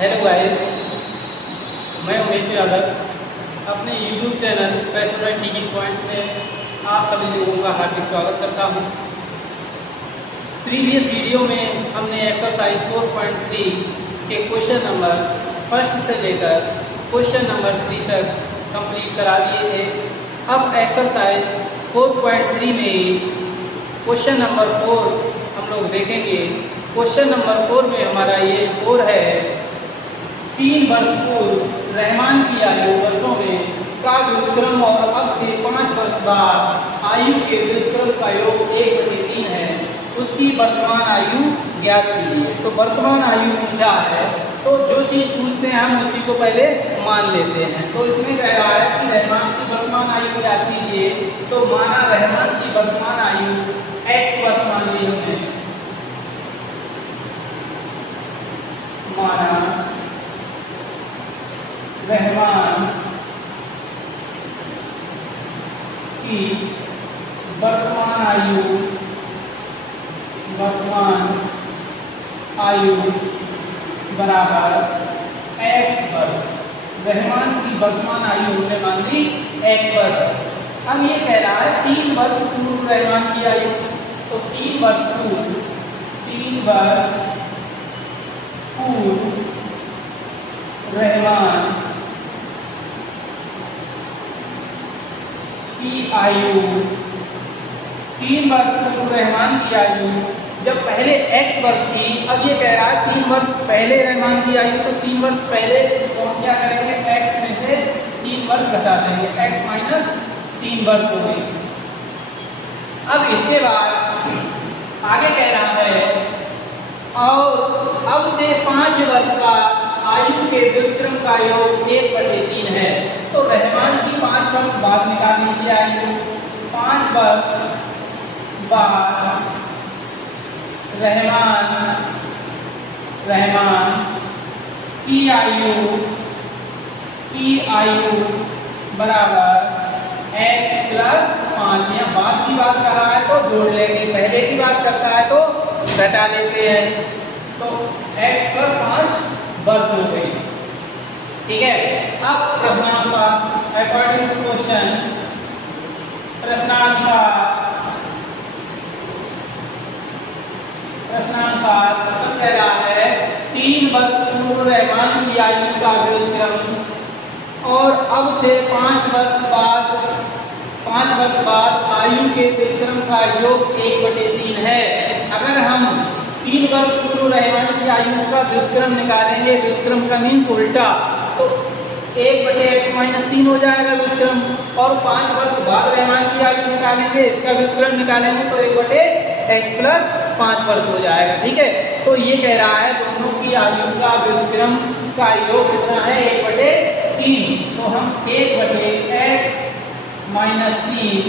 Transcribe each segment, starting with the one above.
Hello guys, मैं उमेश यादव अपने YouTube channel पैसोनाइट teaching points में आप सभी लोगों का हार्दिक स्वागत करता हूं। प्रीवियस वीडियो में हमने एक्सरसाइज 4.3 के क्वेश्चन नंबर फर्स्ट से लेकर क्वेश्चन नंबर 3 तक कंप्लीट करा दिए थे। अब एक्सरसाइज 4.3 में क्वेश्चन नंबर 4 हम लोग देखेंगे। क्वेश्चन नंबर 4 में हमारा ये 4 है, 3 वर्ष पूर्व रहमान की आयु वर्षों में का व्युत्क्रम और अब से 5 वर्ष बाद आयु के व्युत्क्रम का योग 1/3 है। उसकी वर्तमान आयु ज्ञात कीजिए। तो वर्तमान आयु पूछा है, तो जो चीज़ पूछते हैं हम उसी को पहले मान लेते हैं। तो इसमें कह रहा है कि रहमान की वर्तमान आयु ज्ञात कीजिए। तो माना रहमान की वर्तमान आयु x वर्ष मान ली हमने, माना रहमान की वर्तमान आयु बराबर x वर्ष। रहमान की वर्तमान आयु हमने मान ली x वर्ष। अब ये कह रहा है 3 वर्ष पूर्व रहमान की आयु, तो 3 वर्ष पूर्व रहमान की आयु, 3 वर्ष पूर्व रहमान की आयु जब पहले x वर्ष थी। अब ये कह रहा है 3 वर्ष पहले रहमान की आयु, तो 3 वर्ष पहले तो हम क्या करेंगे, x में से 3 वर्ष घटा देंगे, x माइनस 3 वर्ष हो गई। अब इसके बाद आगे कह रहा है और अब से 5 वर्ष बाद आयु के व्युत्क्रम का योग 1/3 है। तो रहमान की 5 वर्ष बाद निकाल लीजिए आयु। 5 वर्ष बाद रहमान की आयु बराबर x प्लस 5। यहाँ बाद की बात कर रहा है तो जोड़ लेंगे, पहले की बात करता है तो घटा लेते हैं। तो x प्लस 5 वर्ष हो गई। ठीक है। अब प्रश्नानुसार अकॉर्डिंग टू क्वेश्चन, प्रश्नानुसार प्रश्न कह रहा है 3 वर्ष पूर्व रहमान की आयु का व्युत्क्रम और अब से 5 वर्ष बाद आयु के व्युत्क्रम का योग 1/3 है। अगर हम 3 वर्ष पूर्व रहमान की आयु का व्युत्क्रम निकालेंगे, व्युत्क्रम का मीन्स उल्टा, तो 1/x माइनस 3 हो जाएगा व्युत्क्रम। और 5 वर्ष बाद रहमान की आयु निकालेंगे, इसका व्युत्क्रम निकालेंगे तो 1/x प्लस 5 वर्ष हो जाएगा। ठीक है। तो ये कह रहा है दोनों की आयु का व्युत्क्रम का योग कितना है, 1/3। तो हम 1/x माइनस 3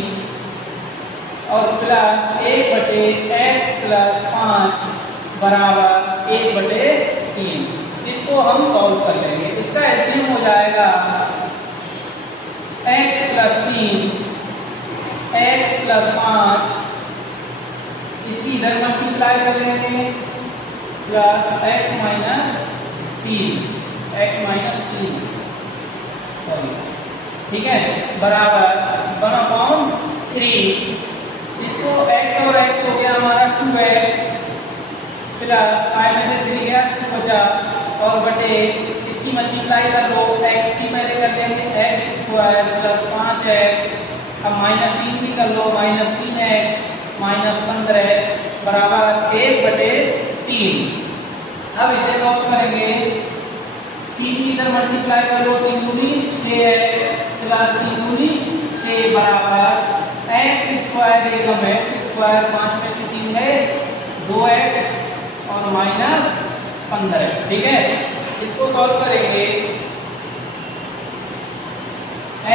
और प्लस 1/x प्लस 5 बराबर 1/3। इसको हम सॉल्व कर लेंगे। इसका एलसीएम हो जाएगा x प्लस 3 x प्लस 5, इसकी इधर मल्टीप्लाई कर लेंगे, प्लस x माइनस 3 सॉरी, ठीक है, बराबर 1/3। इसको x और x हो गया हमारा 2x प्लस 5 में से 3 गया 2 बचा और बटे इसकी मल्टीप्लाई कर लो, x की पहले कर लेंगे x स्क्वायर प्लस 5x, अब माइनस 3 की कर लो, माइनस 3x माइनस 15 बराबर 1/3। अब इसे सॉल्व करेंगे, 3 की इधर मल्टीप्लाई कर लो, 3 दूनी 6x प्लस 3 दूनी 6 बराबर x स्क्वायर एकम x स्क्वायर 5 में से 3 है 2x और माइनस 15। ठीक है। इसको सॉल्व करेंगे,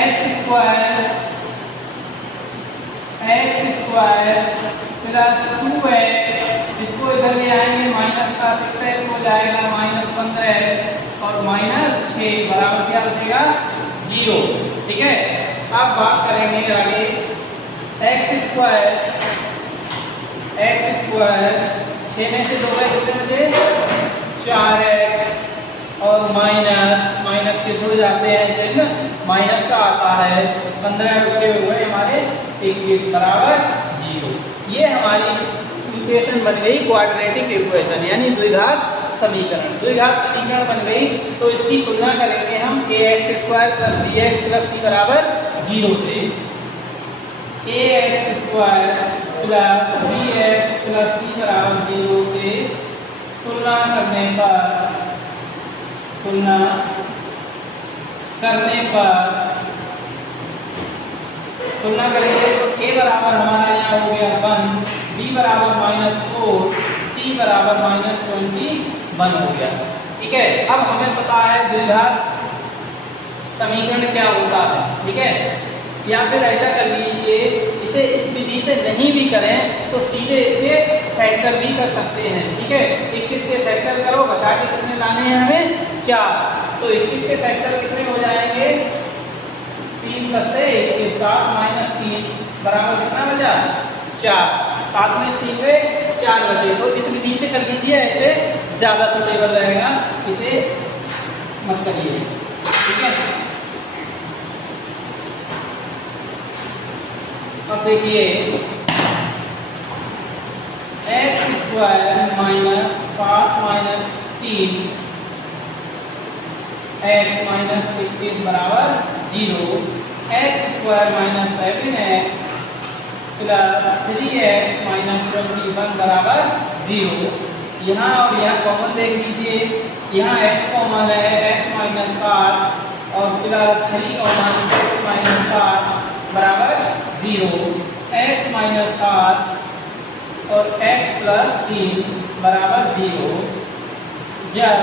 x स्क्वायर प्लस 2x, इसको इधर ले आएंगे, माइनस का 6x हो जाएगा माइनस 15 और माइनस 6 बराबर क्या बचेगा 0। ठीक है। अब बात करेंगे आगे, x स्क्वायर 6 में से 2 कितने बचे 4x और माइनस से जुड़ जाते हैं, चिन्ह माइनस का आता है। 15 बचे हुए हमारे 21 बराबर 0। ये हमारी इक्वेशन बन गई क्वाड्रेटिक इक्वेशन यानी द्विघात समीकरण। द्विघात समीकरण बन गई तो इसकी तुलना करेंगे हम ax² + bx + c बराबर 0 से। ax² + bx + c बराबर 0 से तुलना करेंगे तो a बराबर हमारा यहाँ हो गया 1, b बराबर -4, c बराबर -21 हो गया। ठीक है, अब हमें पता है द्विघात समीकरण क्या होता है। ठीक है, या फिर ऐसा कर लीजिए, इसे इस विधि से नहीं भी करें तो सीधे इसके फैक्टर भी कर सकते हैं। ठीक है, 21 के फैक्टर करो, घटा के कितने लाने हैं हमें 4, तो 21 के फैक्टर कितने हो जाएंगे 3 सत्ते 21, 7 - 3 बराबर कितना बचा 4, 7 में 3 गए 4 बचे। तो इस विधि से कर लीजिए, ऐसे ज़्यादा सुटेबल रहेगा, इसे मत करिए। ठीक है, अब देखिए x² - 7 - 3 x - 21 बराबर 0, x² - 7x + 3x - 21 बराबर 0। यहाँ और यहाँ कॉमन देख लीजिए, यहाँ x कॉमन है, x - 7 और प्लस 3 कॉमन x - 7 बराबर 0, x - 7 और x + 3 बराबर 0। जब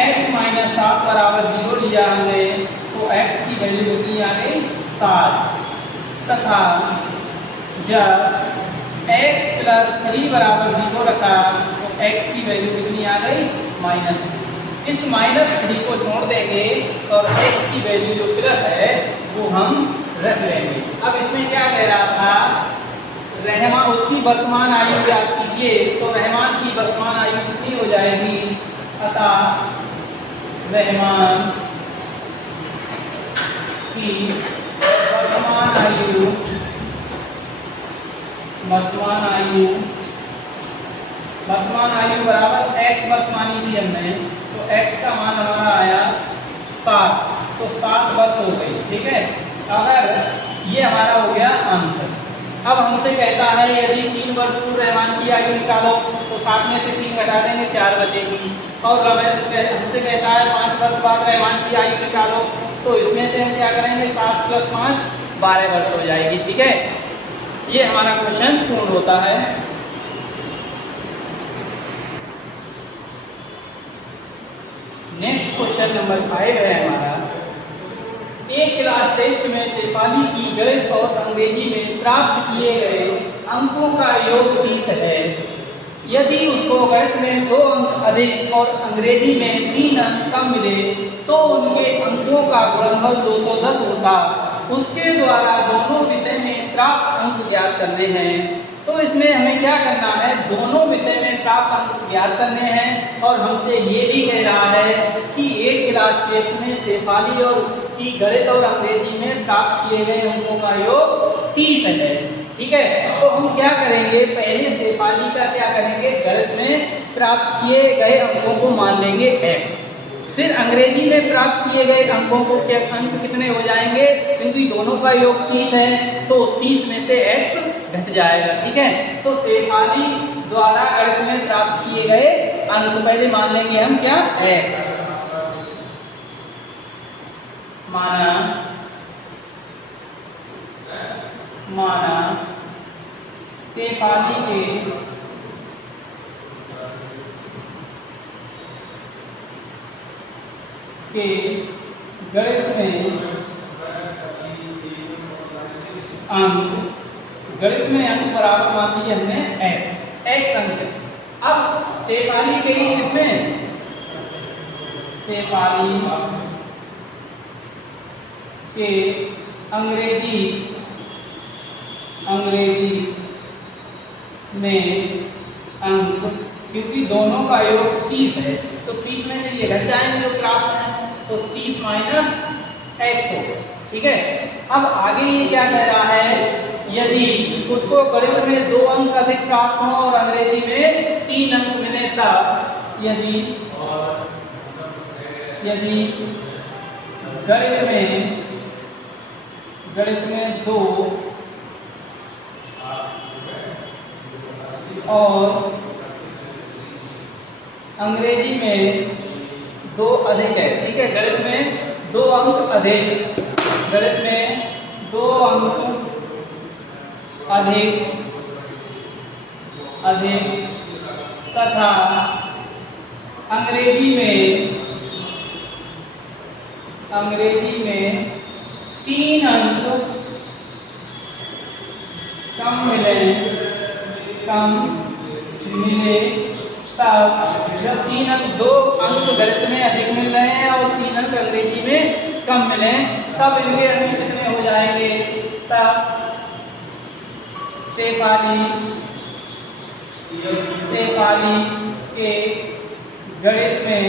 x - 7 बराबर 0 लिया हमने तो x की वैल्यू कितनी आ गई 7, तथा जब x + 3 बराबर 0 रखा तो x की वैल्यू कितनी आ गई -3। इस -3 को छोड़ देंगे और x की वैल्यू जो प्लस है वो हम रख लेंगे। अब इसमें क्या कह रहा था, रहमान उसकी वर्तमान आयु याद कीजिए, तो रहमान की वर्तमान आयु कितनी हो जाएगी, अतः रहमान की वर्तमान आयु बराबर x वर्ष मानी थी हमने, तो x का मान हमारा आया 7, तो 7 वर्ष हो गई। ठीक है, अगर ये हमारा हो गया आंसर। अब हमसे कहता है यदि 3 वर्ष पूर्व रहमान की आयु निकालो तो 7 में से 3 घटा देंगे 4 बचेगी, और हमसे कहता है 5 वर्ष बाद रहमान की आयु निकालो तो इसमें से हम क्या करेंगे 7 + 5 12 वर्ष हो जाएगी। ठीक है, ये हमारा क्वेश्चन पूर्ण होता है। नेक्स्ट क्वेश्चन नंबर 5 है हमारा, एक क्लास टेस्ट में शेफाली की गणित और अंग्रेजी में प्राप्त किए गए अंकों का योग 30 है। यदि उसको गणित में 2 अंक अधिक और अंग्रेजी में 3 अंक कम मिले तो उनके अंकों का गुणनफल 210 होता। उसके द्वारा दोनों विषय में प्राप्त अंक ज्ञात करने हैं। तो इसमें हमें क्या करना है, दोनों विषय में प्राप्त अंक ज्ञात करने हैं, और हमसे ये भी कह रहा है कि एक क्लास टेस्ट में शेफाली और की गणित और अंग्रेजी में प्राप्त किए गए अंकों का योग 30 है। ठीक है, तो हम क्या करेंगे, पहले शेफाली का क्या करेंगे, गणित में प्राप्त किए गए अंकों को मान लेंगे x, फिर अंग्रेजी में प्राप्त किए गए अंकों को क्या अंक कितने हो जाएंगे, क्योंकि दोनों का योग 30 है तो 30 में से x घट जाएगा। ठीक है, तो शेफाली द्वारा गणित में प्राप्त किए गए अंक पहले मान लेंगे हम क्या x, माना शेफाली के गणित में अंक बराबर मान लिया हमने x अंक। अब शेफाली के ही किसमें, शेफाली के अंग्रेजी में अंक क्योंकि दोनों का योग 30 है, तो 30 में से ये घट जाएंगे जो प्राप्त है, तो 30 माइनस x होगा। ठीक है, अब आगे ये क्या कह रहा है, यदि उसको गणित में 2 अंक अधिक प्राप्त हो और अंग्रेजी में 3 अंक मिले तब, यदि गणित में 2 और अंग्रेजी में 2 अधिक है। ठीक है, गणित में 2 अंक अधिक, गणित में 2 अंक अधिक तथा अंग्रेजी में 3 अंक कम मिले तब, जब 3 अंक 2 अंक गणित में अधिक मिल रहे हैं और 3 अंक अंग्रेजी में कम मिले, तब इनके अंक कितने हो जाएंगे, तब शेफाली के गणित में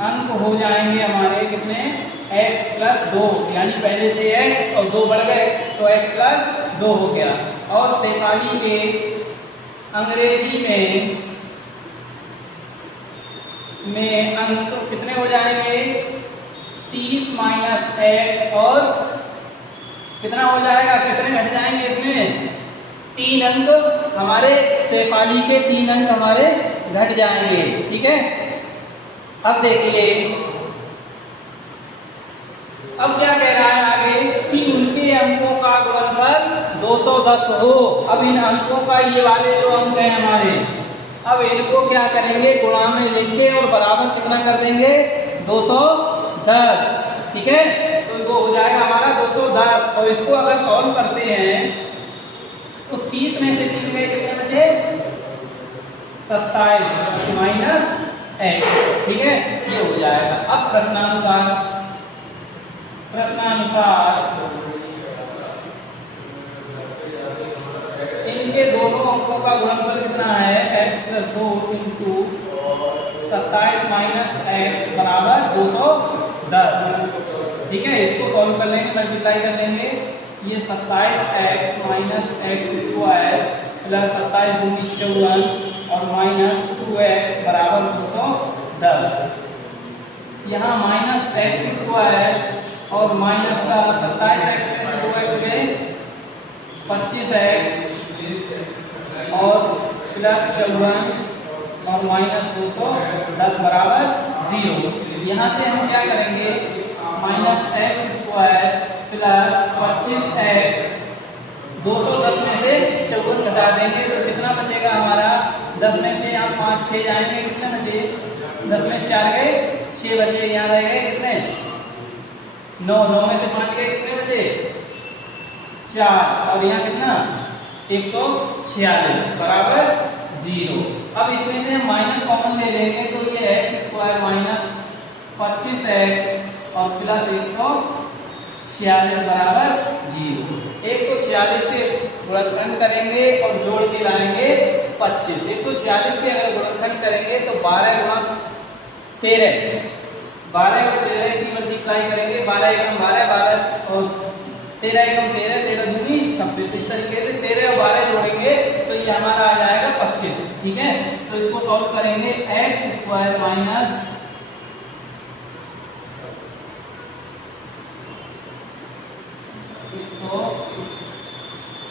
अंक हो जाएंगे हमारे कितने, x प्लस 2, यानी पहले थे x और 2 बढ़ गए तो x प्लस 2 हो गया। और शेफाली के अंग्रेजी में अंक कितने हो जाएंगे, 30 माइनस x, और कितना हो जाएगा, कितने घट जाएंगे इसमें, 3 अंक हमारे शेफाली के 3 अंक हमारे घट जाएंगे। ठीक है, अब देखिए अब क्या कह रहा है आगे कि उनके अंकों का गुणनफल 210 हो। अब इन अंकों का ये वाले जो अंक हैं हमारे, अब इनको क्या करेंगे, गुणा में लिख के और बराबर कितना कर देंगे, 210। ठीक है, तो वो हो जाएगा हमारा 210। और इसको अगर सॉल्व करते हैं तो 30 में से 3 गए कितने बचे, 27 माइनस x। ठीक है, ये हो जाएगा। अब प्रश्नानुसार इनके दोनों अंकों का गुणनफल कितना है, x plus 2 into 27 minus x बराबर 210। ठीक है, इसको सॉल्व कर लेंगे, मल्टीप्लाई कर लेंगे, ये 27x minus x square plus 27 दूनी 54 और माइनस 2x बराबर 210। यहाँ माइनस x स्क्वायर और माइनस का 27x में से 2x गए 25x और प्लस 54 और माइनस 210 बराबर 0। यहाँ से हम क्या करेंगे, minus x square plus 25x 210 में से 54 घटा देंगे तो कितना बचेगा हमारा, 10 में से यहाँ 5 6 जाएंगे, कितने बचे, 10 में से 4 गए 6 बचे, यहाँ रह गए कितने 9, 9 में से 5 गए कितने बचे 4, और यहाँ कितना 146 बराबर 0। अब इसमें से हम माइनस कॉमन ले लेंगे तो ये x स्क्वायर माइनस 25x और प्लस 146 बराबर 0। 146 से गुणनखंड करेंगे और जोड़ के लाएंगे 25। 146 से अगर गुणनखंड करेंगे तो 12 गुणा 13, 12 को 13 की मल्टीप्लाई करेंगे, 12 एकम 12, 12 और 13 एकम 13, 13 दूनी 26। इस तरीके से 13 और 12 जोड़ेंगे तो ये हमारा आ जाएगा 25। ठीक है, तो इसको सॉल्व करेंगे, x स्क्वायर माइनस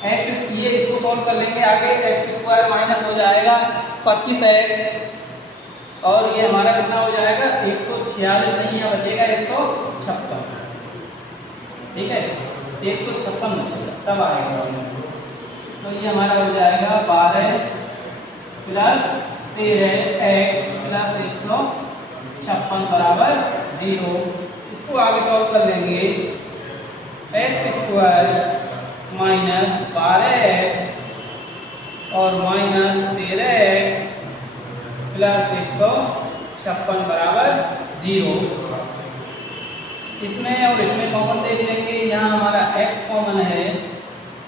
x, ये इसको सॉल्व कर लेंगे आगे, x स्क्वायर माइनस हो जाएगा 25x और ये हमारा कितना हो जाएगा 146 नहीं है, बचेगा 156। ठीक है, 156 बचेगा तब आएगा, तो ये हमारा हो जाएगा 12 प्लस 13x प्लस 156 बराबर 0। इसको आगे सॉल्व कर लेंगे, x स्क्वायर माइनस 12x और माइनस 13x प्लस 156 बराबर 0। इसमें और इसमें कॉमन दे लेंगे, यहाँ हमारा x कॉमन है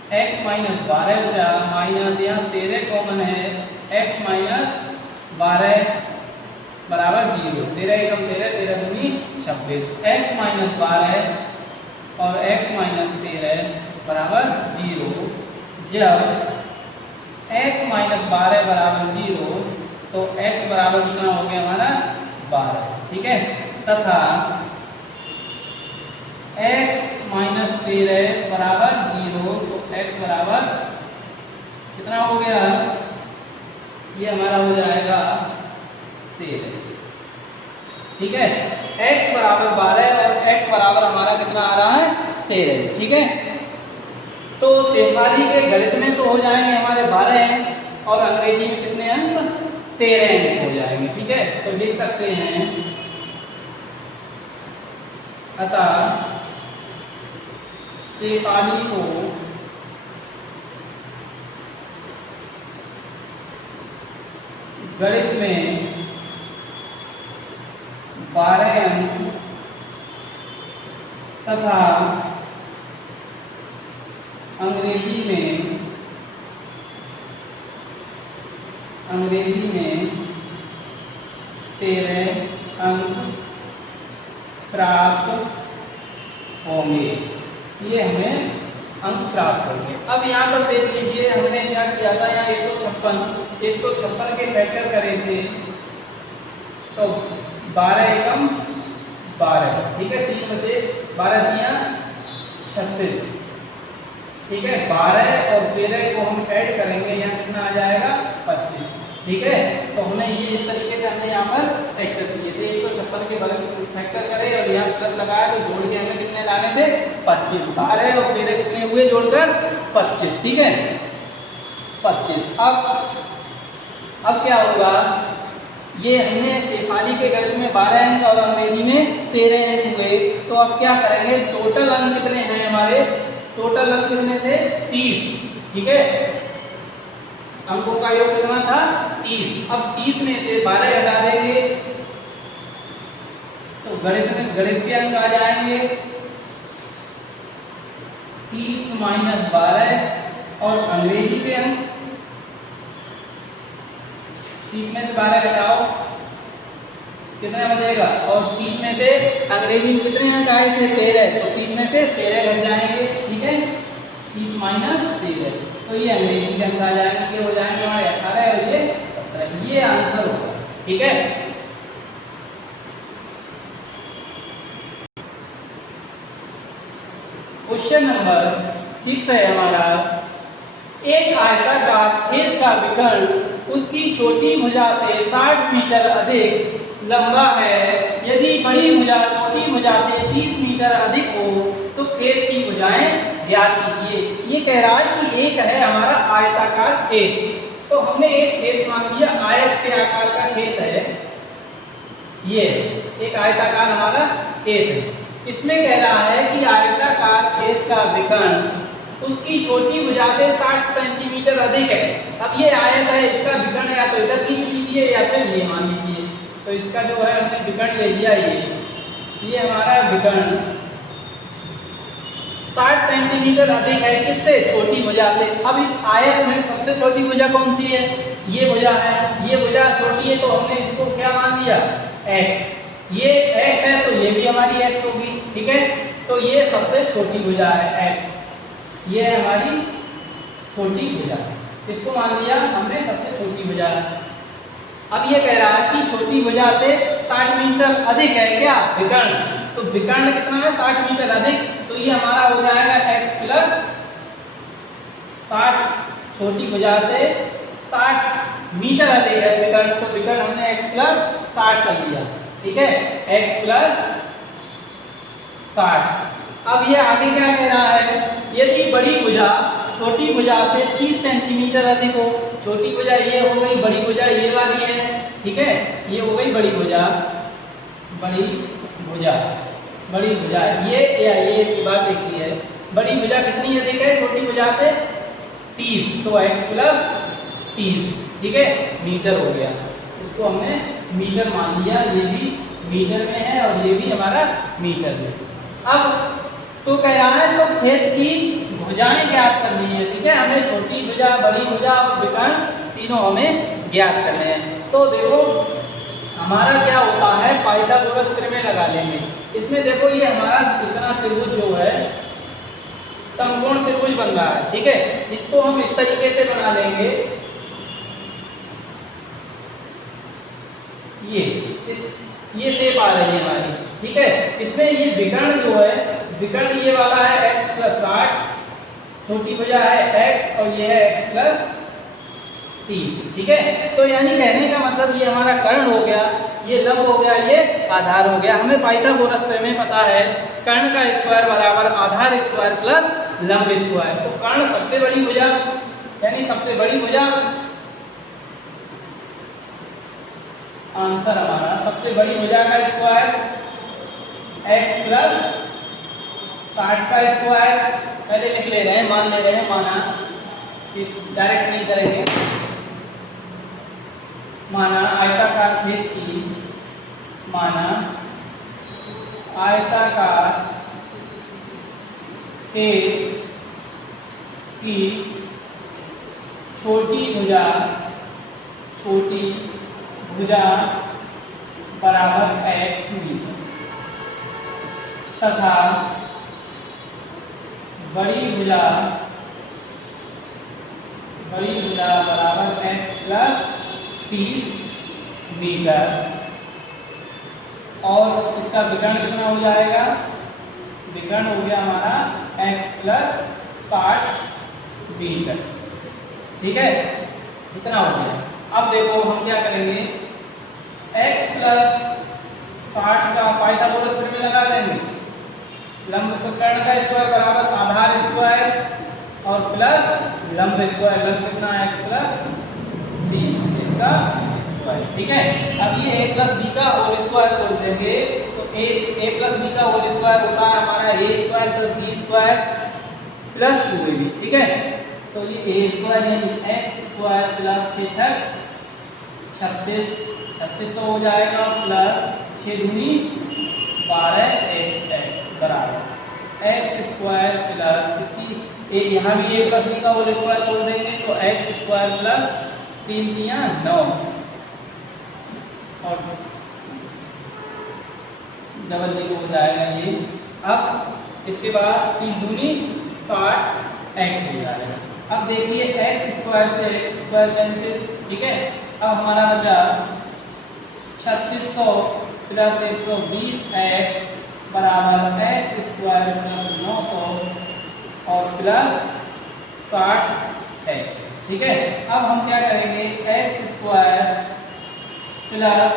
x माइनस 12 बचा, माइनस यहाँ 13 कॉमन है, x माइनस 12 बराबर 0। 13 एकम 13, 13 दूनी 26, x माइनस 12 और x माइनस 13 बराबर 0। जब x माइनस 12 बराबर 0 तो x बराबर कितना हो गया हमारा 12, ठीक है। तथा x माइनस 13 बराबर 0 तो x बराबर कितना हो गया, ये हमारा हो जाएगा 13, ठीक है। x बराबर 12 और x बराबर हमारा कितना आ रहा है 13, ठीक है। तो शेफाली के गणित में तो हो जाएंगे हमारे 12 अंक और अंग्रेजी में कितने अंक 13 अंक हो जाएंगे, ठीक है। तो लिख सकते हैं अतः शेफाली को गणित में 12 अंक तथा अंग्रेजी में 13 अंक प्राप्त होंगे, ये हमें अंक प्राप्त होंगे। अब यहाँ पर देख लीजिए हमने क्या किया था, यहाँ 156 के फैक्टर करे थे, तो 12 एकम 12, ठीक है, 3 बचे, 12 दिया 36, ठीक है। 12 और 13 को हम ऐड करेंगे, यहाँ कितना आ जाएगा 25, ठीक है। तो हमने ये इस तरीके से हमने यहाँ पर फैक्टर किए थे, 156 के बगल फैक्टर करे और यहाँ प्लस लगाया तो जोड़ के हमें कितने लाने थे 25। 12 और 13 कितने हुए जोड़कर 25, ठीक है 25। अब क्या होगा, ये हमने शेफाली के गणित में 12 अंक और अंग्रेजी में 13 अंक हुए, तो अब क्या करेंगे, टोटल अंक कितने हैं हमारे, टोटल अंक कितने थे 30, ठीक है। अंकों का योग कितना था 30। अब 30 में से 12 हटा देंगे तो गणित के अंक आ जाएंगे 30 माइनस 12 और अंग्रेजी के अंक 30 में से 12 घटाओ कितना बचेगा, और 30 में से अंग्रेजी में कितने अंक आए थे 13, तो 30 में से 13 घट जाएंगे, ठीक है। 30 माइनस 13 तो ये अंग्रेजी के अंक आ जाएंगे, ये हो जाएंगे हमारे 18 और ये 17, ये आंसर होगा, ठीक है। क्वेश्चन नंबर 6 है हमारा, एक आयताकार खेत का विकर्ण उसकी छोटी भुजा से 60 मीटर अधिक लंबा है, यदि बड़ी भुजा छोटी भुजा से 30 मीटर अधिक हो तो खेत की भुजाएं ज्ञात कीजिए। ये कह रहा है कि एक है हमारा आयताकार खेत, तो हमने एक खेत मान लिया, आयत के आकार का खेत है, ये एक आयताकार हमारा खेत है। इसमें कह रहा है कि आयताकार खेत का विकर्ण उसकी छोटी भुजा से 60 सेंटीमीटर अधिक है। अब ये आयत है, इसका विकर्ण या तो इधर खींच लीजिए या फिर ये मान लीजिए, तो इसका जो है हमने विकर्ण ले लिया, ये हमारा विकर्ण 60 सेंटीमीटर अधिक है, किससे, छोटी भुजा से। अब इस आयत में सबसे छोटी भुजा कौन सी है, ये भुजा है, ये भुजा छोटी है तो हमने इसको क्या मान लिया x, ये x है तो ये भी हमारी x होगी, ठीक है। तो ये सबसे छोटी भुजा है x, ये है हमारी छोटी भुजा, इसको मान लिया हमने सबसे छोटी भुजा। अब ये कह रहा है कि छोटी भुजा से 60 मीटर अधिक है क्या विकर्ण, तो विकर्ण कितना है 60 मीटर अधिक, तो ये हमारा हो जाएगा x प्लस 60, छोटी भुजा से 60 मीटर अधिक है विकर्ण, तो विकर्ण हमने x प्लस 60 कर दिया, ठीक है, x प्लस 60। अब ये आगे क्या कह रहा है, यदि बड़ी भुजा छोटी भुजा से 30 सेंटीमीटर अधिक हो, छोटी भुजा ये हो गई, बड़ी भुजा ये वाली है, ठीक है, ये हो गई बड़ी भुजा, बड़ी भुजा ये की बात एक ही है। बड़ी भुजा कितनी अधिक है छोटी भुजा से 30, तो x प्लस 30, ठीक है, मीटर हो गया, इसको हमने मीटर मान लिया, ये भी मीटर में है और ये भी हमारा मीटर में। अब तो कह रहा है तो खेत की भुजाएं ज्ञात करनी है। ठीक है, हमें छोटी भुजा, बड़ी भुजा और विकर्ण तीनों हमें ज्ञात करने हैं। तो देखो हमारा क्या होता है, पाइथागोरस प्रमेय लगा लेंगे। इसमें देखो ये हमारा कितना त्रिभुज जो है समकोण त्रिभुज बन रहा है। ठीक है, इसको हम इस तरीके से बना लेंगे, ये शेप आ रही है हमारी। ठीक है, इसमें ये विकर्ण जो है, विकर्ण ये वाला है x + 60, छोटी भुजा है x और ये है x + 30। ठीक है, तो यानी कहने का मतलब ये हमारा कर्ण हो गया, ये लंब हो गया, ये आधार हो गया। हमें पाइथागोरस प्रमेय पता है, कर्ण का स्क्वायर बराबर आधार स्क्वायर प्लस लंब स्क्वायर। तो कर्ण सबसे बड़ी भुजा यानी सबसे बड़ी भुजा, आंसर हमारा सबसे बड़ी भुजा का स्क्वायर x + 60 का स्क्वायर। पहले लिख ले रहे हैं, मान ले रहे हैं, माना कि डायरेक्ट नहीं करेंगे। माना आयताकार खेत की, माना आयताकार खेत की छोटी भुजा बराबर x मीटर तथा बड़ी भुजा बराबर x + 30 मीटर। और इसका विकर्ण कितना हो जाएगा, विकर्ण हो गया हमारा x + 60 मीटर। ठीक है, इतना हो गया। अब देखो हम क्या करेंगे, x + 60 का पाइथागोरस प्रमेय लगा देंगे। लंब कर्ण का स्क्वायर बराबर आधार स्क्वायर और प्लस लंब स्क्वायर। लंब कितना है x + 30, इसका स्क्वायर। ठीक है, अब ये a + b का होल स्क्वायर बोल देंगे। तो a + b का होल स्क्वायर होता है हमारा a² + b² + 2ab। ठीक है, तो ये a² यानी x² + 6 36 हो जाएगा, प्लस 6 दूनी 12 x बराबर x² प्लस इसकी यहाँ भी a + b का होल स्क्वायर बोल देंगे। तो x² प्लस 3 × 9 और डबल 0 हो जाएगा ये। अब इसके बाद 30 दूनी 60 x हो जाएगा। अब देखिए x² से x² कैंसिल। ठीक है, अब हमारा बचा 3600 प्लस 120x बराबर x² प्लस 900 और प्लस 60x। ठीक है, अब हम क्या करेंगे, x² plus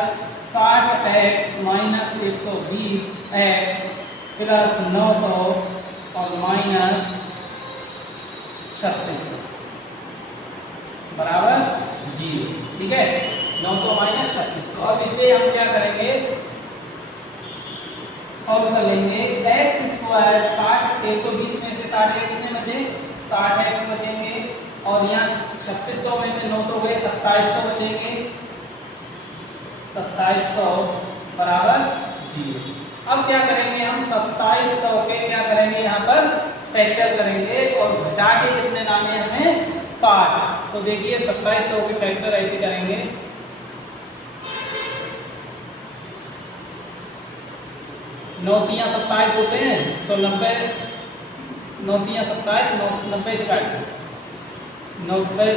60x minus 120x plus 900 और माइनस 3600 बराबर 0। ठीक है, 900 माइनस 3600। अब इसे हम क्या करेंगे, सॉल्व कर लेंगे। x² 60, 120 में से 60 कितने बचे, 60x बचेंगे और यहाँ 3600 में से 900 गए, 2700 बचेंगे, 2700 बराबर 0। अब क्या करेंगे हम, 2700 के क्या करेंगे, यहाँ पर फैक्टर करेंगे और घटा के कितने लाने हमें, 60। तो देखिए 2700 के फैक्टर ऐसे करेंगे, 9 × 27 होते हैं, तो 90, 9 × 27, 90 से काट 90,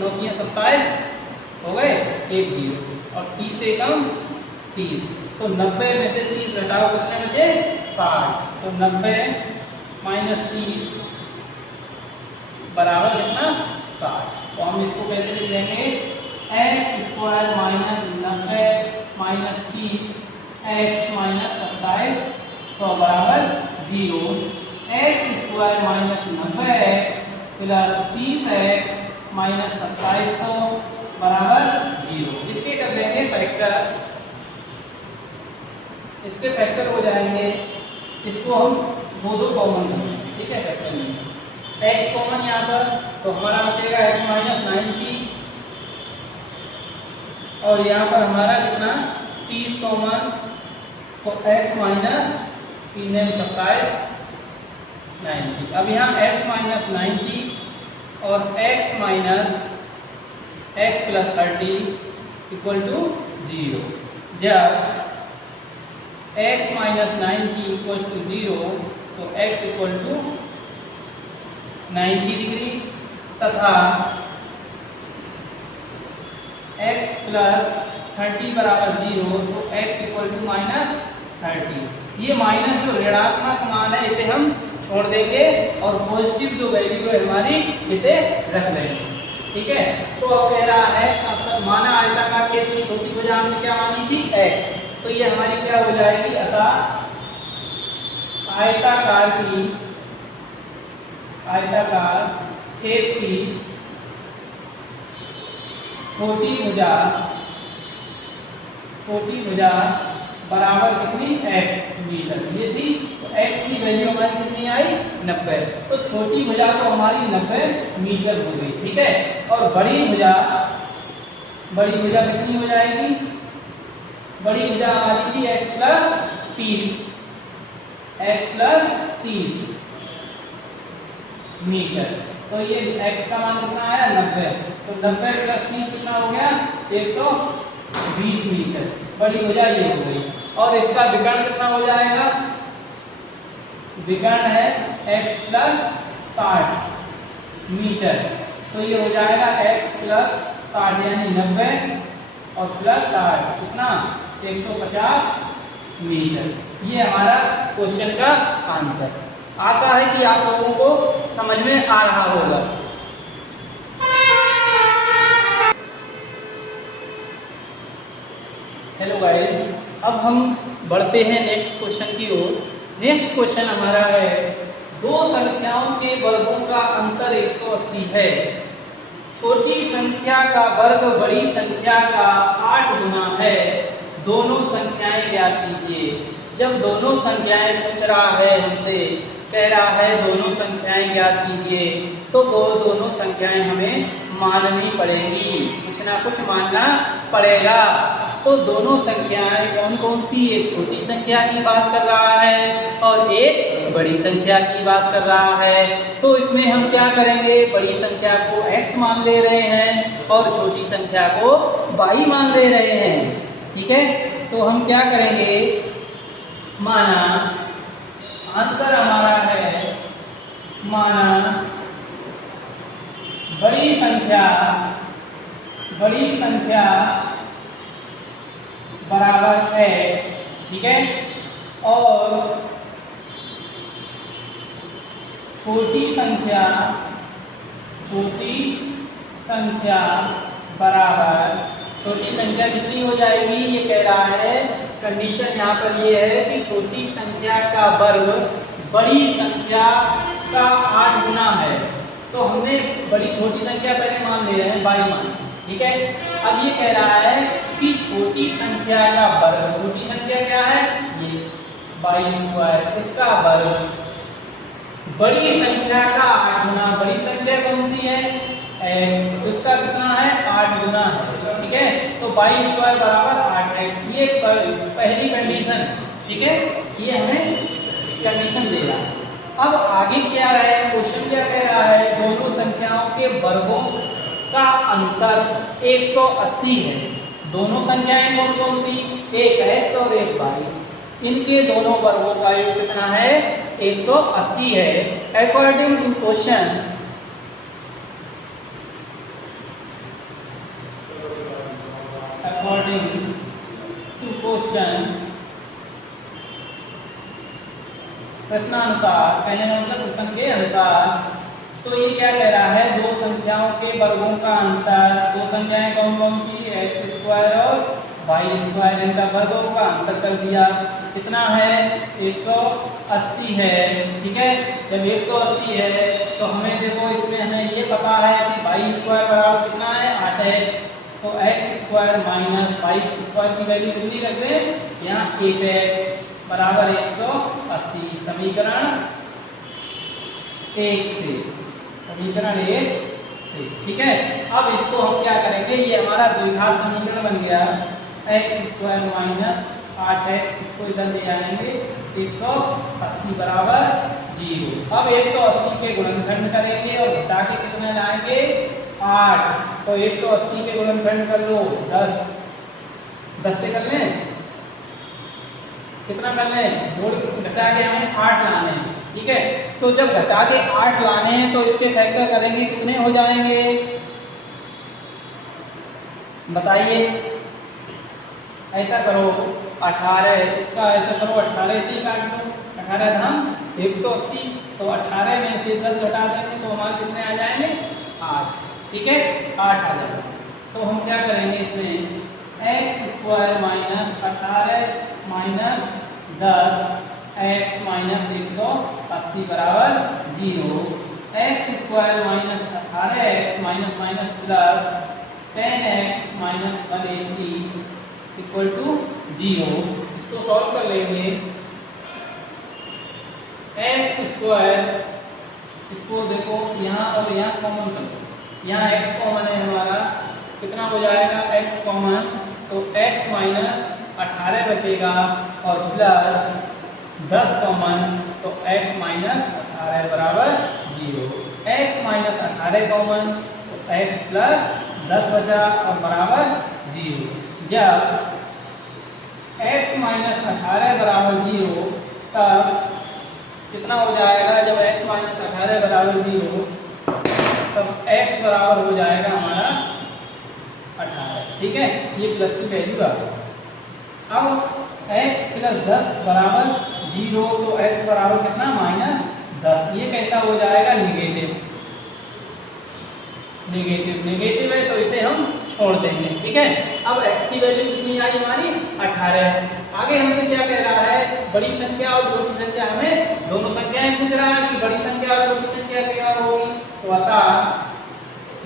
9 × 27 हो गए, 1 0 और 30 से कम 30। तो 90 में से 30 घटाओ, कितने बचे, 60। तो 90 माइनस 30 बराबर कितना, 60। तो हम इसको कैसे लिख देंगे, x² minus 90 minus 30 x minus 2700 बराबर 0। x² minus 90x plus 30x minus 2700 बराबर 0। इसके कर देंगे फैक्टर, इसके फैक्टर हो जाएंगे। इसको हम दो कॉमन लेंगे। ठीक है, फैक्टर में x कॉमन यहाँ पर, तो हमारा बचेगा x माइनस 90 और यहाँ पर हमारा कितना 30 कॉमन, तो x माइनस 3 27 90। अब यहाँ x माइनस 90 और x minus x plus 30 equal to 0। जब x माइनस 90 इक्वल टू 0 तो x इक्वल टू 90 डिग्री तथा x प्लस 30 बराबर 0 तो x इक्वल टू माइनस 30। ये माइनस जो ऋणात्मक मान है इसे हम छोड़ देंगे और पॉजिटिव जो वैल्यू है हमारी इसे रख लेंगे। ठीक है, तो अब कह रहा है अब माना आयताकार केस की छोटी भुजा हमने क्या मानी थी x, तो ये हमारी क्या हो जाएगी, अतः आयताकार खेत की छोटी भुजा बराबर कितनी x मीटर, ये थी। तो x की वैल्यू हमारी कितनी आई 90, तो छोटी भुजा तो हमारी 90 मीटर हो गई। ठीक है, और बड़ी भुजा कितनी हो जाएगी, बड़ी भुजा हमारी थी x प्लस 30 मीटर। तो ये x का मान कितना आया 90, तो 90 प्लस 30 कितना हो गया 120 मीटर, बड़ी भुजा ये हो गई। और इसका विकर्ण कितना हो जाएगा, विकर्ण है x प्लस 60 मीटर, तो ये हो जाएगा x प्लस 60 यानी 90 और प्लस 60 कितना 150 मीटर। ये हमारा क्वेश्चन का आंसर। आशा है कि आप लोगों को समझ में आ रहा होगा। हेलो गाइस, अब हम बढ़ते हैं नेक्स्ट क्वेश्चन की ओर। नेक्स्ट क्वेश्चन हमारा है, दो संख्याओं के वर्गों का अंतर 180 है। छोटी संख्या का वर्ग बड़ी संख्या का 8 गुना है, दोनों संख्याएं ज्ञात कीजिए। जब दोनों संख्याएं पूछ रहा है हमसे, कह रहा है दोनों संख्याएं ज्ञात कीजिए, तो वो दोनों संख्याएं हमें माननी पड़ेंगी, कुछ ना कुछ मानना पड़ेगा। तो दोनों संख्याएं कौन कौन सी, एक छोटी संख्या की बात कर रहा है और एक बड़ी संख्या की बात कर रहा है। तो इसमें हम क्या करेंगे, बड़ी संख्या को x मान ले रहे हैं और छोटी संख्या को y मान ले रहे हैं। ठीक है, तो हम क्या करेंगे, माना आंसर हमारा है, माना बड़ी संख्या बराबर x, ठीक है, और छोटी संख्या बराबर, छोटी संख्या कितनी हो जाएगी, ये कह रहा है, कंडीशन यहाँ पर ये है कि छोटी संख्या का वर्ग बड़ी संख्या का 8 गुना है। तो हमने छोटी संख्या पहले मान ले रहे हैं y मान, ठीक है। अब ये कह रहा है कि छोटी संख्या का वर्ग, छोटी संख्या क्या है, ये y², इसका वर्ग बड़ी संख्या का 8 गुना, बड़ी संख्या कौन सी है x, उसका कितना है 8 गुना है, ठीक है। तो y² बराबर 8x, ये पहली कंडीशन, ठीक है, ये हमें कंडीशन दे रहा है। अब आगे क्या है, क्वेश्चन क्या कह रहा है, दोनों संख्याओं के वर्गों का अंतर 180 है। दोनों संख्याएं कौन कौन सी, एक x और एक y, इनके दोनों वर्गों का योग कितना है 180 है। अकॉर्डिंग टू क्वेश्चन, प्रश्नानुसार, कहने का मतलब प्रश्न के अनुसार, तो ये क्या कह रहा है, दो संख्याओं के वर्गों का अंतर, दो संख्याएं कौन कौन सी, x² और y², इनका वर्गों का अंतर कर दिया, कितना है 180 है, ठीक है। जब 180 है तो हमें देखो, इसमें हमें ये पता है कि y² बराबर कितना है 8x, तो x² माइनस y² की वैल्यू कितनी रख दें, यहाँ 8x बराबर 180, समीकरण 1 से, समीकरण 1 से, ठीक है। अब इसको हम क्या करेंगे, ये हमारा द्विघात समीकरण बन गया, x² माइनस 8 है, इसको इधर ले आएंगे 180 बराबर 0। अब 180 के गुणनखंड करेंगे और घटा के कितना लाएंगे 8। तो 180 के गुणनखंड कर लो 10 से कर लें, कितना कर लें, जोड़ घटा के हमें 8 लाने हैं, ठीक है। तो जब घटा के 8 लाने हैं तो इसके फैक्टर करेंगे कितने हो जाएंगे बताइए। ऐसा करो 18, इसका ऐसा करो 18 से ही काट लो, 18 धाम 180, तो 18 में से 10 घटा देंगे तो हमारे कितने आ जाएंगे 8, ठीक है, 8 आ जाएगा। तो हम क्या करेंगे इसमें x² minus 18 minus 10 x minus 180 बराबर 0। x² minus 18x minus minus plus 10x minus 180 equal to 0। इसको सॉल्व कर लेंगे, x², इसको देखो यहाँ और यहाँ कॉमन कर लो, यहाँ x कॉमन है हमारा, कितना हो जाएगा x कॉमन, तो x माइनस 18 बचेगा और प्लस 10 कॉमन, तो x माइनस 18 बराबर 0। x माइनस 18 कॉमन, तो x प्लस 10 बचा और बराबर 0। जब x माइनस 18 बराबर 0, तब कितना हो जाएगा, जब x माइनस 18 बराबर 0, तब x बराबर हो जाएगा हमारा 18, ठीक है, ये प्लस की वैल्यू आ गई। अब x प्लस 10 बराबर 0, तो x बराबर कितना माइनस 10, ये कैसा हो जाएगा निगेटिव, नेगेटिव है तो इसे हम छोड़ देंगे, ठीक है। अब x की वैल्यू कितनी आई हमारी 18। आगे हमसे क्या कह रहा है, बड़ी संख्या और छोटी संख्या, हमें दोनों संख्याएं पूछ रहा है कि बड़ी संख्या और छोटी संख्या क्या होगी। तो अतः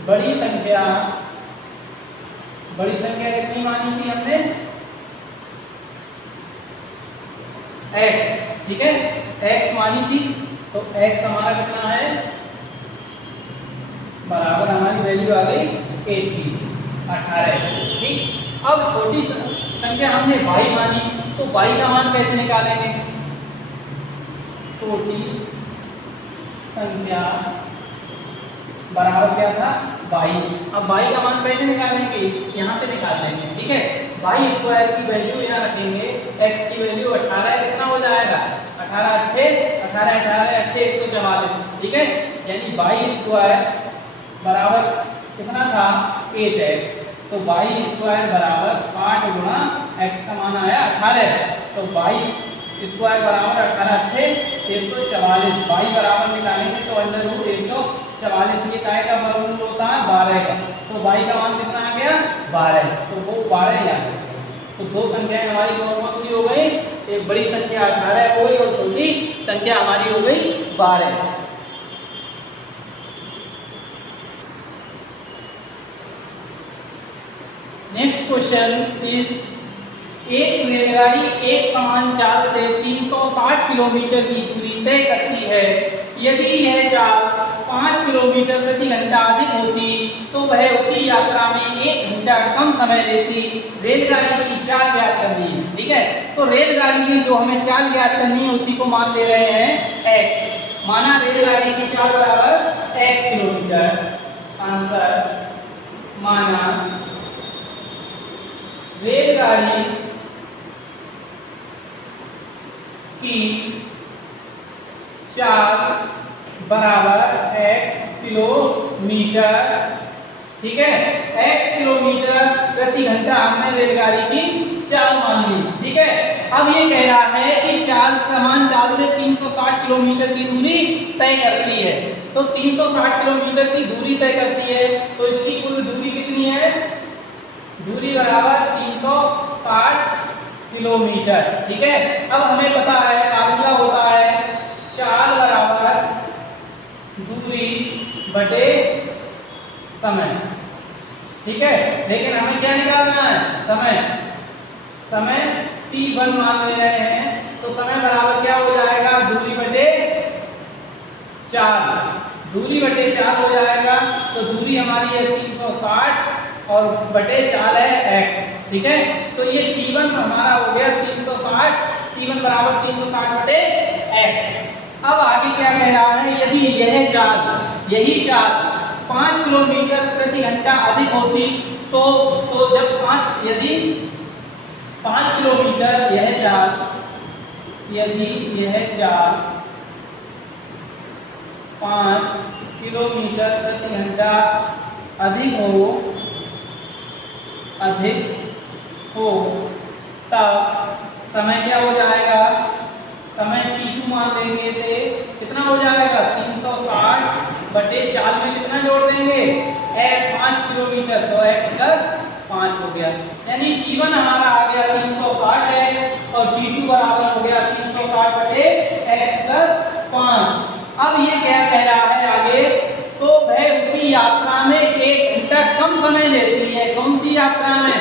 बड़ी संख्या कितनी मानी थी हमने x, ठीक है, x मानी थी, तो x हमारा कितना है बराबर, हमारी वैल्यू आ गई 18, ठीक। अब छोटी संख्या हमने y मानी, तो y का मान कैसे निकालेंगे, छोटी संख्या बराबर क्या था y। अब y का मान कैसे निकालेंगे, यहाँ से निकाल लेंगे, ठीक है। y² की वैल्यू यहाँ रखेंगे, x की वैल्यू 18 कितना हो जाएगा 18 144, ठीक है, यानी y² बराबर कितना था 8x, तो y² बराबर 8 गुणा x का मान आया 18, तो y² बराबर 18 144, y बराबर निकालेंगे तो अंडर रूट 144, ये काय का वर्गमूल होता है 12 का, तो y का मान कितना आ गया 12, तो वो 12 आ गया। तो दो संख्याएं हमारी कौन सी हो गई, एक बड़ी संख्या 18 हो गई और छोटी संख्या हमारी हो गई 12। नेक्स्ट क्वेश्चन इज, एक रेलगाड़ी एक समान चाल से 360 किलोमीटर की दूरी तय करती है। यदि यह चाल 5 किलोमीटर प्रति घंटा अधिक होती तो वह उसी यात्रा में 1 घंटा कम समय लेती। रेलगाड़ी की चाल ज्ञात करनी है, ठीक है। तो रेलगाड़ी की जो हमें चाल ज्ञात करनी है उसी को मान ले रहे हैं x। माना रेलगाड़ी की चाल बराबर x किलोमीटर। आंसर माना रेलगाड़ी की चाल बराबर x किलोमीटर, ठीक है, x किलोमीटर प्रति घंटा हमने रेलगाड़ी की चाल मान ली, ठीक है। अब ये कह रहा है कि चाल समान चाल से 360 किलोमीटर की दूरी तय करती है। तो 360 किलोमीटर की दूरी तय करती है तो इसकी कुल दूरी कितनी है, दूरी बराबर 360 किलोमीटर, ठीक है। अब हमें पता है फार्मूला होता है चाल बराबर दूरी बटे समय, ठीक है। लेकिन हमें क्या निकालना है, समय t1 मान ले रहे हैं, तो समय बराबर क्या हो जाएगा दूरी बटे चाल, दूरी बटे चाल हो जाएगा। तो दूरी हमारी है 360 और बटे चाल है x, ठीक है। तो ये T1 हमारा हो गया 360, T1 बराबर 360/x। अब आगे क्या कह रहा है, यदि यही चाल 5 किलोमीटर प्रति घंटा अधिक होती तो यदि 5 किलोमीटर यह चाल 5 किलोमीटर प्रति घंटा अधिक हो तब समय क्या हो जाएगा, समय T2 मान लेंगे, से कितना हो जाएगा 360/4 में कितना जोड़ देंगे 5 किलोमीटर, तो x + 5 हो गया। यानी T1 हमारा आ गया 360x और T2 बराबर हो गया 360/x + 5। अब ये क्या कह रहा है आगे, तो वह उसी यात्रा में 1 घंटा कम समय लेती है। कौन सी यात्रा में,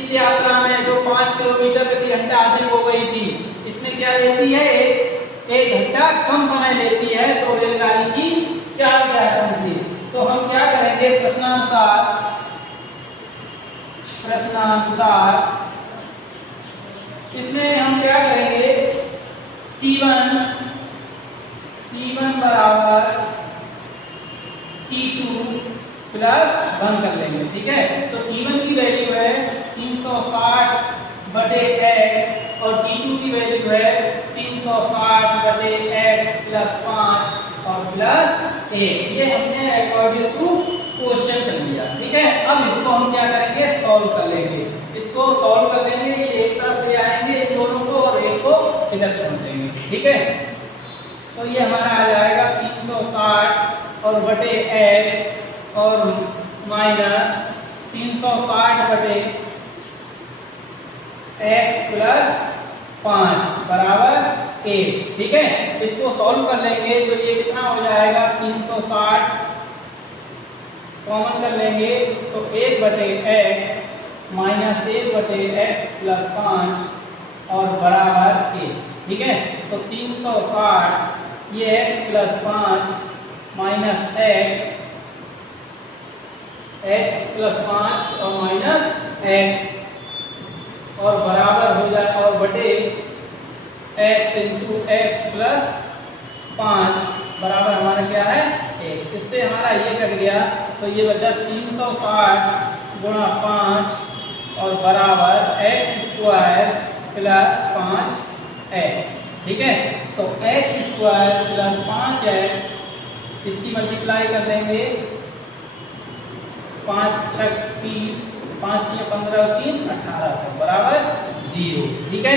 इस यात्रा में जो 5 किलोमीटर प्रति घंटा अधिक हो गई थी, इसमें क्या लेती है 1 घंटा कम समय लेती है। तो रेलगाड़ी की चाल क्या कौन सी, तो हम क्या करेंगे प्रश्नानुसार इसमें हम क्या करेंगे T1 बराबर T2 + 1 कर लेंगे, ठीक है। तो T1 की वैल्यू है 360/x और T2 की वैल्यू है 360/x + 5 और +1। ये हमने अकॉर्डिंग टू क्वेश्चन कर लिया, ठीक है। अब इसको हम क्या करेंगे, सॉल्व कर लेंगे। इसको सॉल्व कर लेंगे, ये एक तरफ ले आएंगे इन दोनों को और एक को इधर छोड़ देंगे, ठीक है। तो ये हमारा आ जाएगा 360 और बटे x और माइनस 360/x + 5 बराबर 1, ठीक है। इसको सॉल्व कर लेंगे तो ये कितना हो जाएगा 360 कॉमन कर लेंगे तो 1/x माइनस 1/x + 5 और बराबर 1, ठीक है। तो 360 ये x + 5 माइनस x + 5 और माइनस x और बराबर हो जाए और बटे x × x + 5 बराबर हमारा क्या है 1। इससे हमारा ये कट गया तो ये बचा 360 × 5 और बराबर x² + 5x, ठीक है। तो x² + 5x इसकी मल्टीप्लाई कर देंगे 5 × 6 = 30, 5 × 15 = 3 1800 बराबर 0, ठीक है।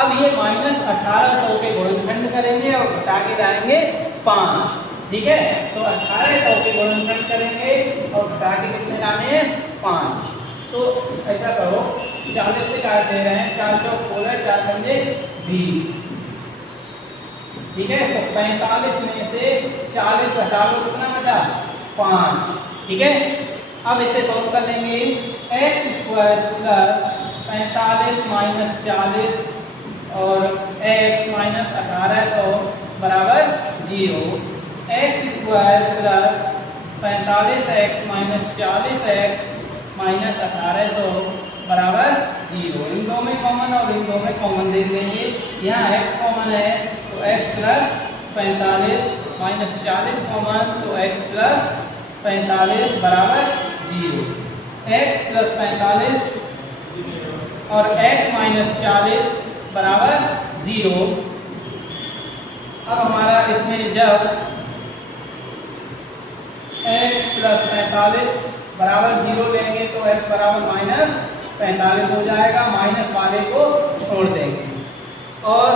अब ये माइनस 1800 के गुणनखंड करेंगे और घटा के लाएंगे 5, ठीक है। तो 1800 के गुणनखंड करेंगे और घटा के कितने लाने हैं 5। तो ऐसा करो 40 से काट दे रहे हैं, 4 × 4 = 4 × 20, ठीक है। तो 45 में से 40 घटा लो कितना बचा 5, ठीक है। अब इसे सॉल्व कर लेंगे x² + 45 माइनस 40 और x माइनस 1800 बराबर 0। x² + 45x minus 40x minus 1800 बराबर 0। इन दो में कॉमन और इन दो में कॉमन दे देंगे। यहाँ x कॉमन है तो x + 45 माइनस 40 कॉमन तो x + 45 बराबर 0। x + 45 और x माइनस 40 बराबर 0। अब हमारा इसमें जब x + 45 बराबर 0 लेंगे तो x बराबर -45 हो जाएगा, माइनस वाले को छोड़ देंगे और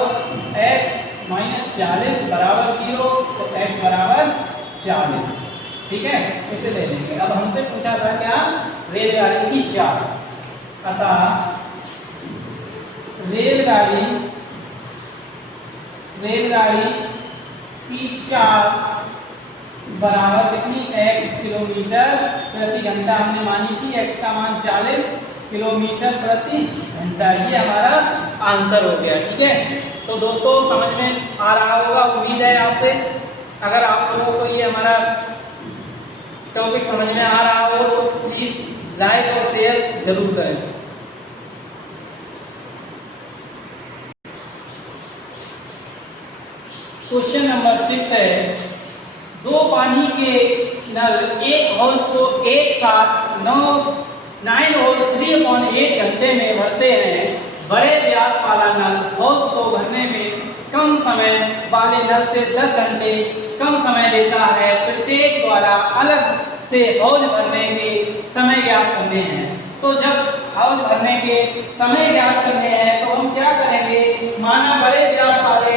x -40 बराबर 0 तो x बराबर 40, ठीक है। इसे ले लेंगे। अब हमसे पूछा था क्या रेलगाड़ी की चाल, अतः रेलगाड़ी की चाल बराबर कितनी x किलोमीटर प्रति घंटा हमने मानी थी, x का मान 40 किलोमीटर प्रति घंटा। ये हमारा आंसर हो गया, ठीक है। तो दोस्तों समझ में आ रहा होगा, उम्मीद है आपसे। अगर आप लोगों को ये हमारा टॉपिक समझ में आ रहा हो तो प्लीज़ लाइक और शेयर जरूर करें। क्वेश्चन नंबर 6 है, दो पानी के नल एक हाउस को एक साथ 9 और 3/8 घंटे में भरते हैं। बड़े व्यास वाला नल हाउस को भरने में कम समय वाले नल से 10 घंटे कम समय लेता है। प्रत्येक द्वारा अलग से हाउस भरने के समय ज्ञात करने हैं। तो जब हाउस भरने के समय ज्ञात करने हैं तो हम क्या करेंगे, माना बड़े व्यास वाले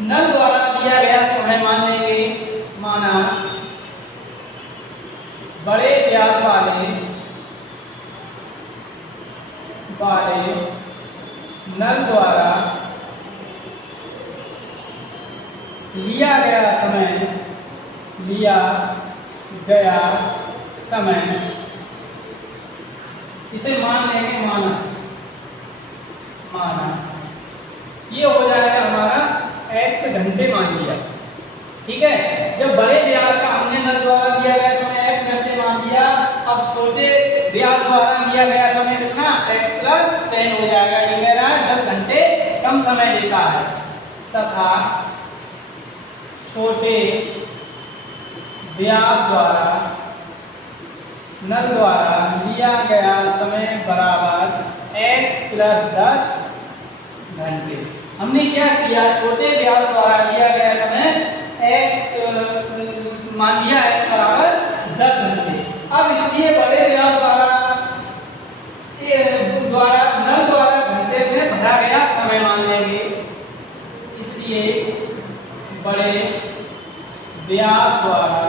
नल द्वारा दिया गया समय मान लेंगे। माना बड़े व्यास वाले नल द्वारा लिया गया समय इसे मान लेंगे माना ये हो जाएगा हमारा x घंटे मान लिया। ठीक है, जब बड़े व्यास का हमने नल द्वारा दिया गया समय x घंटे मान लिया, अब छोटे व्यास द्वारा लिया गया समय कितना x + 10 हो जाएगा। ये कह रहा है 10 घंटे कम समय लेता है तथा छोटे व्यास द्वारा नल द्वारा लिया गया समय बराबर x + 10 घंटे। हमने क्या किया, छोटे व्यास द्वारा लिया गया समय x मान लिया x बराबर 10 घंटे। अब इसलिए बड़े व्यास द्वारा नल द्वारा घंटे में भरा गया समय मान लेंगे। इसलिए बड़े व्यास द्वारा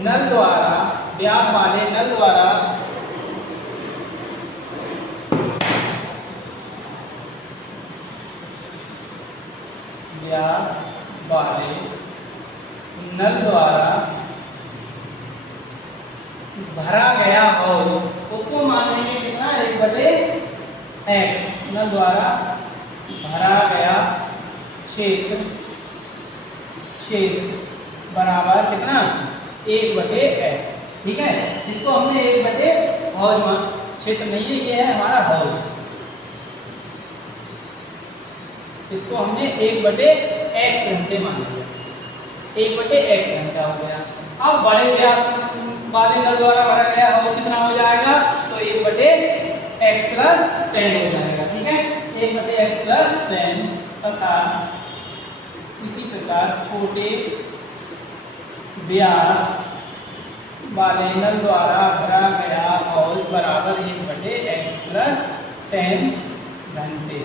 नल द्वारा व्यास वाले नल द्वारा व्यास वाले नल द्वारा भरा गया हाउस उसको मान लेंगे कितना 1/x। नल द्वारा भरा गया क्षेत्र बराबर कितना 1/x। ठीक है, इसको हमने 1/हाउस मान, क्षेत्र नहीं है ये है हमारा हाउस, इसको हमने 1/x घंटे मान लिया, 1/x घंटा हो गया। अब बड़े व्यास वाले नल द्वारा भरा गया हाउस कितना हो जाएगा, तो 1/x + 10 हो जाएगा। ठीक है, 1/x + 10 तथा इसी प्रकार छोटे व्यास वाले नल द्वारा भरा गया हाउस बराबर 1/x + 10 घंटे।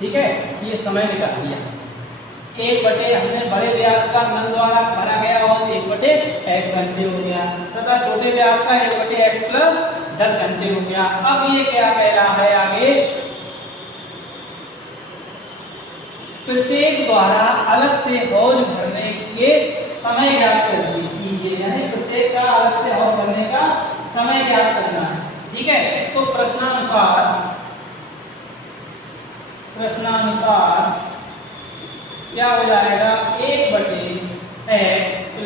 ठीक है, ये समय निकाल दिया। 1/, हमने बड़े व्यास का नल द्वारा भरा गया हाउस 1/x घंटे हो गया तथा छोटे व्यास का 1/x + 10 घंटे हो गया। अब ये क्या कह रहा है आगे, प्रत्येक द्वारा अलग से हाउस भरने के समय ज्ञात कीजिए, यानी प्रत्येक का अलग से हाउस भरने का समय ज्ञात करना है। ठीक है, तो प्रश्नानुसार क्या हो जाएगा, 1/x +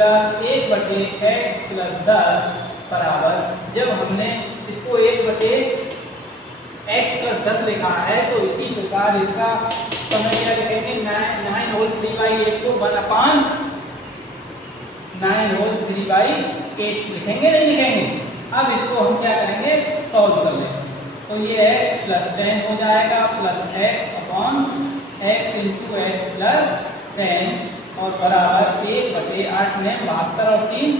1/x + 10 बराबर, जब हमने इसको 1/x + 10 लिखा है तो इसी प्रकार इसका समय क्या लिखेंगे, 9 होल 3/8 को 1/9 होल 3/8 लिखेंगे, नहीं लिखेंगे। अब इसको हम क्या करेंगे, सॉल्व कर लेंगे। तो ये x + 10 हो जाएगा +x/x × x + 10 और बराबर 1/8 में 72 और 3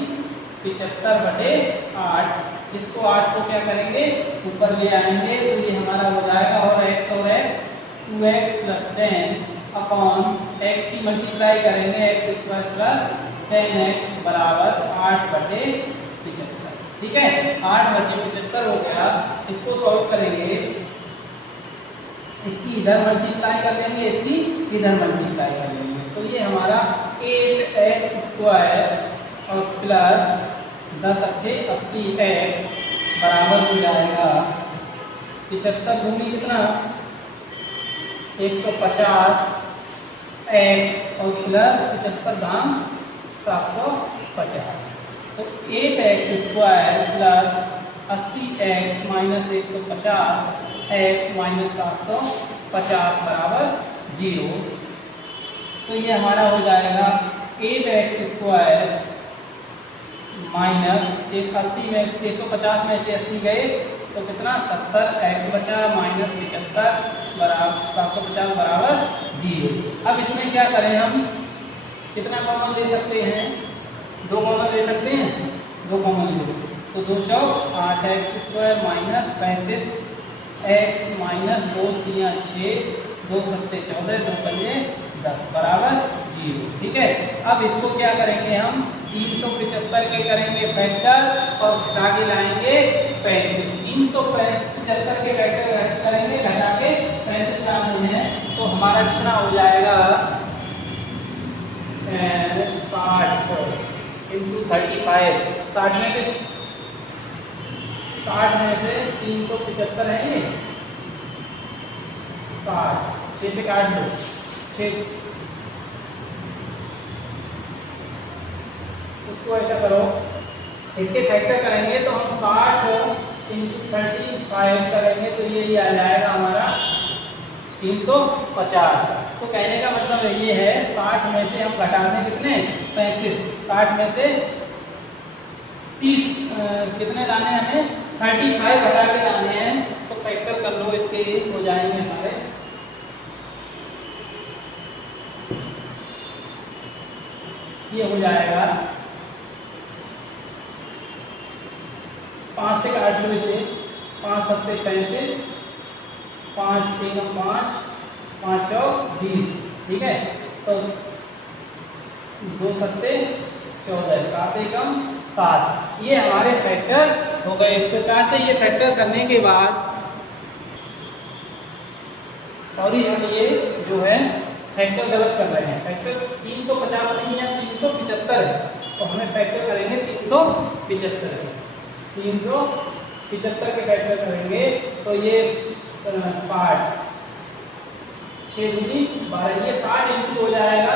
75/8। इसको 8 को क्या करेंगे, ऊपर ले आएंगे तो ये हमारा हो जाएगा और x 2x + 10 x की मल्टीप्लाई करेंगे x² + 10x बराबर 8/75। ठीक है, 8/75 हो गया। इसको सॉल्व करेंगे, इसकी इधर मल्टीप्लाई कर लेंगे, इसकी इधर मल्टीप्लाई कर लेंगे, तो ये हमारा 8x² और प्लस 10 × 80x बराबर हो जाएगा 75 दूनी कितना 150 x और प्लस 75 धाम 750। तो 8x² + 80x - 150 x - 750 50 बराबर 0। तो ये हमारा हो जाएगा 8x² माइनस 80 में 150 में से 80 गए तो कितना 70x बचा माइनस 75 बराबर 750 बराबर 0। अब इसमें क्या करें हम, कितना कॉमन ले सकते हैं, 2 कॉमन ले सकते हैं, 2 कॉमन ले, तो 2 चौक 8x² माइनस 35x माइनस 2 3 6 2 7 14 2 पंजे 10 बराबर 0। ठीक है, अब इसको क्या करेंगे हम 375 के करेंगे फैक्टर और घटा के लाएंगे 35। 375 के फैक्टर करेंगे घटा के 35 लाने हैं तो हमारा कितना हो जाएगा 60 इंटू 35। 60 में से 375 है ये 60, 6 से काट दो 6, इसको ऐसा करो, इसके फैक्टर करेंगे तो हम 60 इंटू 35 करेंगे तो ये आ जाएगा हमारा 350। तो कहने का मतलब ये है 60 में से हम घटा दें कितने 35, 60 में से 30 कितने लाने हैं हमें 35 घटा के लाने हैं तो फैक्टर कर लो, इसके हो जाएंगे हमारे ये हो जाएगा 5 से काट लो इसे, 5 7 35 5 1 5 5 20। ठीक है, तो 2 7 14 7 1 7, ये हमारे फैक्टर हो गए। इस प्रकार से ये फैक्टर करने के बाद सॉरी हम ये जो है फैक्टर गलत कर रहे हैं, फैक्टर 350 नहीं है 375 है, तो हमें फैक्टर करेंगे 375 है। 375 के फैक्टर करेंगे तो ये 60 6 दूनी 12, ये 60 इंटू हो जाएगा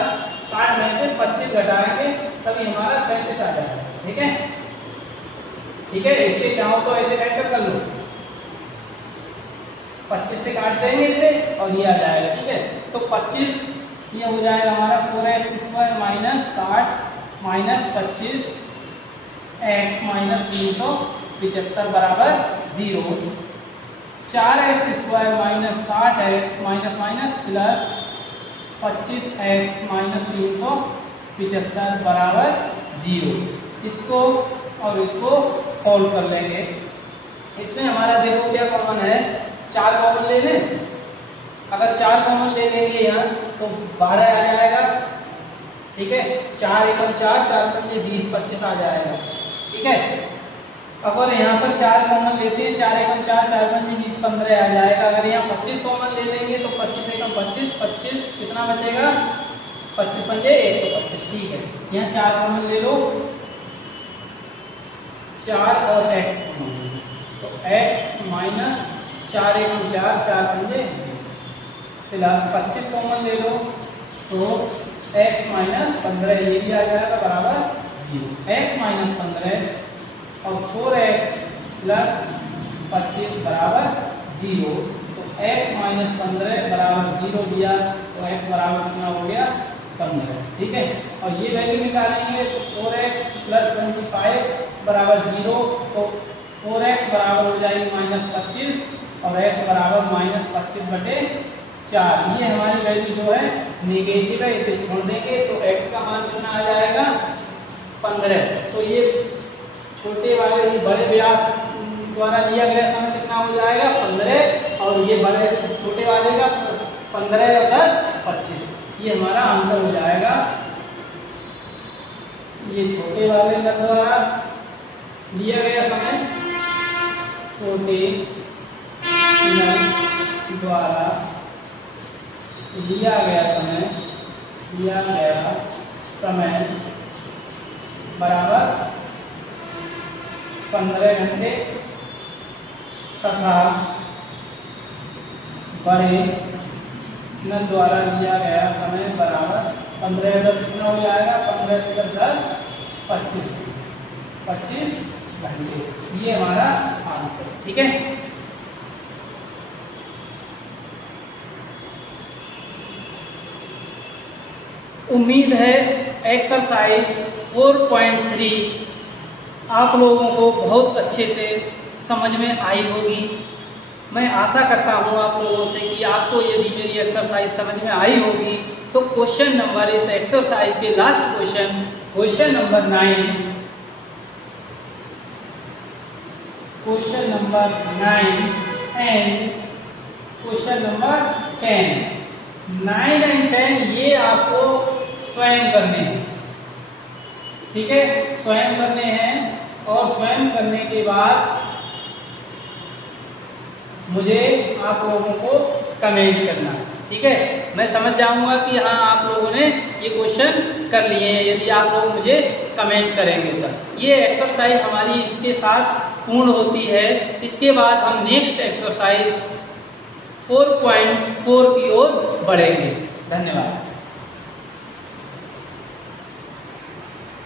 60 में से 25 घटाएंगे तभी हमारा 35 आ जाएगा। ठीक है, ठीक है, इसके चाहो तो ऐसे फैक्टर कर लो, 25 से काट देंगे इसे और ये आ जाएगा। ठीक है, तो 25 ये हो जाएगा हमारा 4x² minus 60 minus 25 x minus 375 बराबर 0। 4x² minus 60x minus minus plus 25x minus 375 बराबर 0। इसको और इसको सॉल्व कर लेंगे। इसमें हमारा देखो क्या कॉमन है, 4 कॉमन ले लें, अगर 4 कॉमन ले लेंगे यहाँ तो 12 आ जाएगा। ठीक है, 4 एकम 4 4 पंजे 20 25 आ जाएगा। ठीक है, अगर यहाँ पर 4 कॉमन लेते हैं 4 एकम 4 4 पंजे 20 15 आ जाएगा। अगर यहाँ 25 कॉमन ले लेंगे तो 25 एकम 25 25 कितना बचेगा 25 पंजे 125। ठीक है, यहाँ 4 कॉमन ले लो, 4 और x तो x माइनस 4 एकम 4 4 पंजे प्लस 25 कॉमन ले लो तो x माइनस 15 ये भी आ जाएगा बराबर 0। x माइनस 15 और 4x प्लस 25 बराबर 0। तो x माइनस 15 बराबर 0 दिया तो x बराबर कितना हो गया 15। ठीक है, और ये वैल्यू निकालेंगे तो 4x प्लस 25 बराबर 0, तो 4x बराबर हो जाएगी माइनस 25 और x बराबर माइनस 25/4। ये हमारी वैल्यू जो है नेगेटिव है, इसे छोड़ देंगे तो x का मान कितना आ जाएगा 15। तो ये छोटे वाले ये बड़े व्यास द्वारा लिया गया समय कितना हो जाएगा 15 और ये बड़े छोटे वाले का 15 और 10 25। ये हमारा आंसर हो जाएगा। ये छोटे वाले का द्वारा लिया गया समय, छोटे द्वारा लिया गया समय बराबर 15 घंटे तथा बड़े न द्वारा लिया गया समय बराबर 15 10 कितना हो जाएगा 15 10 25 घंटे। ये हमारा आंसर। ठीक है। उम्मीद है एक्सरसाइज 4.3 आप लोगों को बहुत अच्छे से समझ में आई होगी। मैं आशा करता हूँ आप लोगों से कि आपको यदि मेरी एक्सरसाइज समझ में आई होगी तो क्वेश्चन नंबर इस एक्सरसाइज के last question number 9 and question number 10, 9 and 10 ये आपको स्वयं करने हैं, ठीक है, स्वयं करने हैं। और स्वयं करने के बाद मुझे आप लोगों को कमेंट करना, ठीक है। मैं समझ जाऊंगा कि हाँ आप लोगों ने ये क्वेश्चन कर लिए हैं यदि आप लोग मुझे कमेंट करेंगे तो। ये एक्सरसाइज हमारी इसके साथ पूर्ण होती है। इसके बाद हम नेक्स्ट एक्सरसाइज 4.4 की ओर बढ़ेंगे। धन्यवाद।